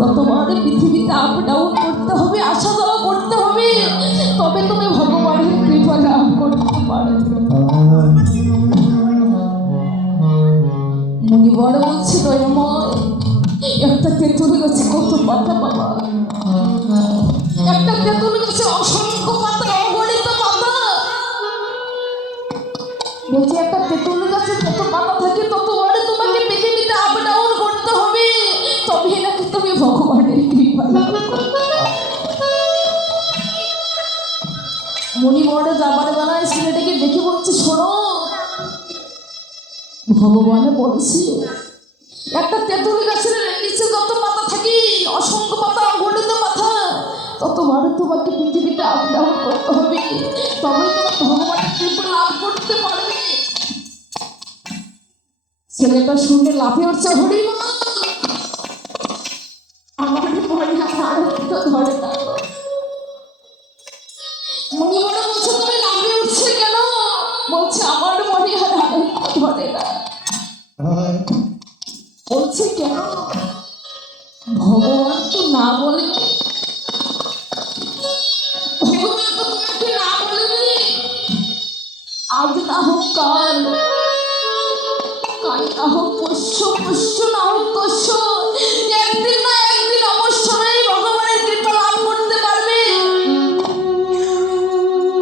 ততবারে পৃথিবীতে up down করতে হবে আসা যাওয়া করতে হবে। তবে তুমি ভগবানের কৃপা লাভ করতে পারবে। মুনি বড় বলছে একটা তেঁতুল গাছে কত পাতা বাবা একটা তেঁতুল গাছে অসংখ্য ভগবানের কৃপা বেলায় ছেলেটাকে দেখে বলছে, শোনো, ভগবানে একটা তেঁতুল গাছের নিচে যত পাতা থাকে, অসংখ্য পাতা পাতা তোমাকে পৃথিবীতে করতে হবে। তবে তোমার ভগবানের কৃপা লাভ করতে পারবে। ছেলেটা শুনে লাফে উঠছে হরি আনন্দ ধরে না মনে মনে বলছে তুমি লাফে উঠছে কেন? বলছে আমার মনে আর আনন্দ ধরে না। বলছে কেন? ভগবান তো না বলে ভগবান তো তোমাকে না বলেনি আজ না হোক কাল। কাল না হোক পরশু পরশু না হোক তস্য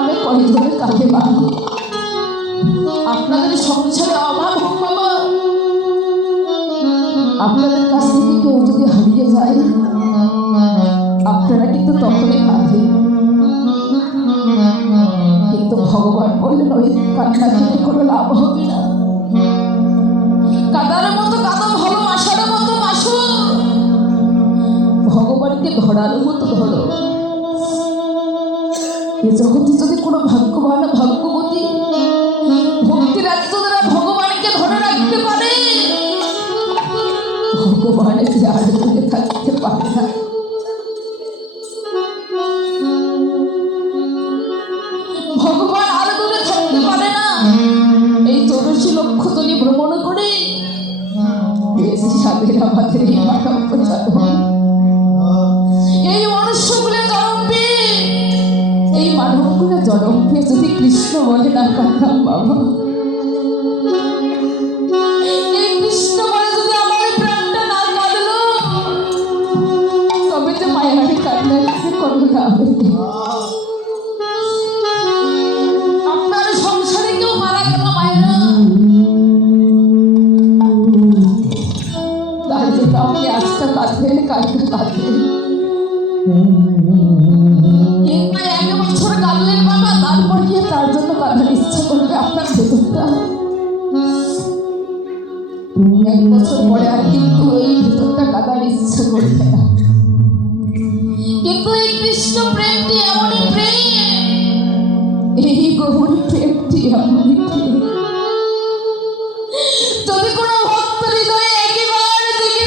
কৃষ্ণ নামে কয় ধরে কাঁদে মা আপনাদের সংসারে অভাব হোক বাবা। আপনাদের কাছ থেকে কেউ যদি হারিয়ে যায়, আপনারা কিন্তু তখনই কাঁদেন কিন্তু ভগবান বললেন, ওই কান্না থেকে কোনো লাভ হবে না। কাদার মতো কাদা ভালোবাসার মতো মাসো ভগবানকে ধরার মতো ধরো। এ জগতে যদি কোনো ভাগ্যবান ভাগ্যবতী ভক্তি রাখতে যারা ভগবানকে ধরে রাখতে পারে ভগবানের আর দূরে থাকতে পারে না। ভগবান আর দূরে থাকতে পারে না। এই চৌরশি লক্ষ তলি ভ্রমণ করে সাদের আমাদের এই মায়েরা তার জন্য আপনি আজকে কাঁদবেন কালকে কাঁদবেন এক বছর পরে আর কিন্তু এই ভেতরটা কাঁদার ইচ্ছা করবে না। কিন্তু এই কৃষ্ণ প্রেমটি এমনই প্রেম। এই গৌরী প্রেমটি এমনই প্রেম। যদি কোনো ভক্ত হৃদয়ে একেবারে জেগে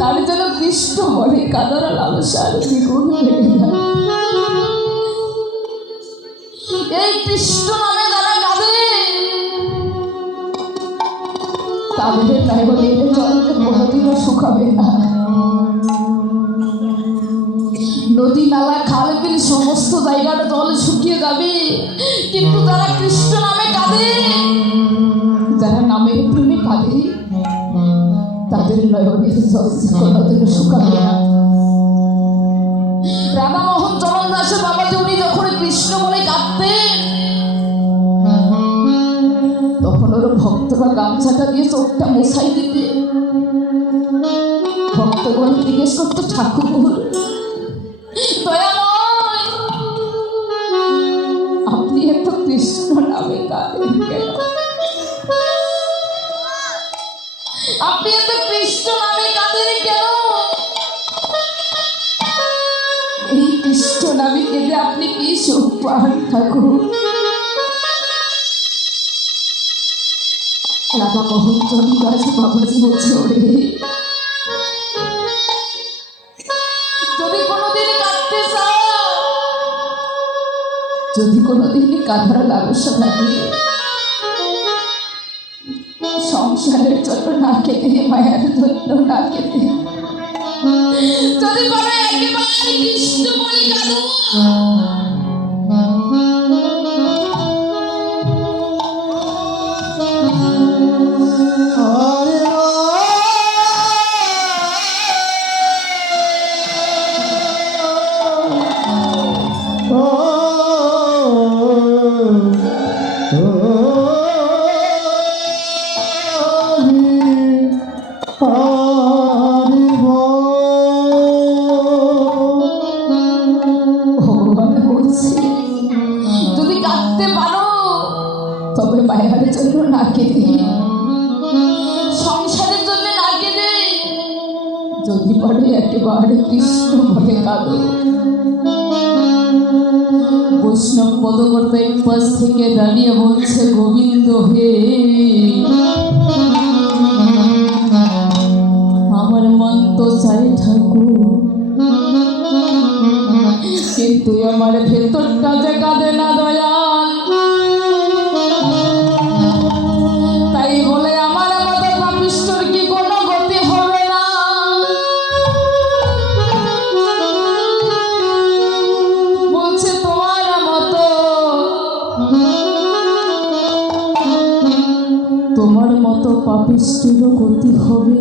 তার জন্য কৃষ্ণ বলে কাদার লালসা আরও দ্বিগুণ বেড়ে তাদের নয়নের জল যে কোনোদিনও শুকাবে না। নদী নালা, খাল, বিল, সমস্ত জায়গার জল শুকিয়ে যাবে। কিন্তু যারা কৃষ্ণ নামে কাঁদে, যারা নামের প্রেমে কাঁদে, তাদের নয়নের জল কোনোদিনও শুকাবে না। রাধামোহন চরণ দাসের বাবাজি উনি যখন কৃষ্ণ বলে কাঁদতেন ওর ভক্তরা গামছাটা দিয়ে চোখটা মশাই দিতে। ভক্তগণ জিজ্ঞেস করতো ঠাকুর আপনি এত কৃষ্ণ নামে কাঁদেন আপনি এত কৃষ্ণ নামে কাঁদেন কেন? এই কৃষ্ণ নামে কেঁদে আপনি কি সুখ পান ঠাকুর? রাধা মোহন চন্দ্র দাস বাবাজি বলছে ওরে যদি কোনোদিন কাঁদতে চাও। যদি কোনোদিন কাঁধার লালসা লাগে সংসারের জন্য না কেঁদে মায়ের জন্য না কেঁদে যদি পারো একেবারে কৃষ্ণ বলে কাঁদো। যদি কাঁদতে পারো। তবে মায়ের জন্য না কেঁদে পারে একেবারে কৃষ্ণ বলে কাঁদো। বৈষ্ণব পদকর্তা পাশ থেকে দাঁড়িয়ে বলছে, গোবিন্দ হে, আমার মন তো চাই ঠাকুর, কিন্তু আমার ভেতরটা যে কাঁদে পাপিষ্টেরও গতি হবে।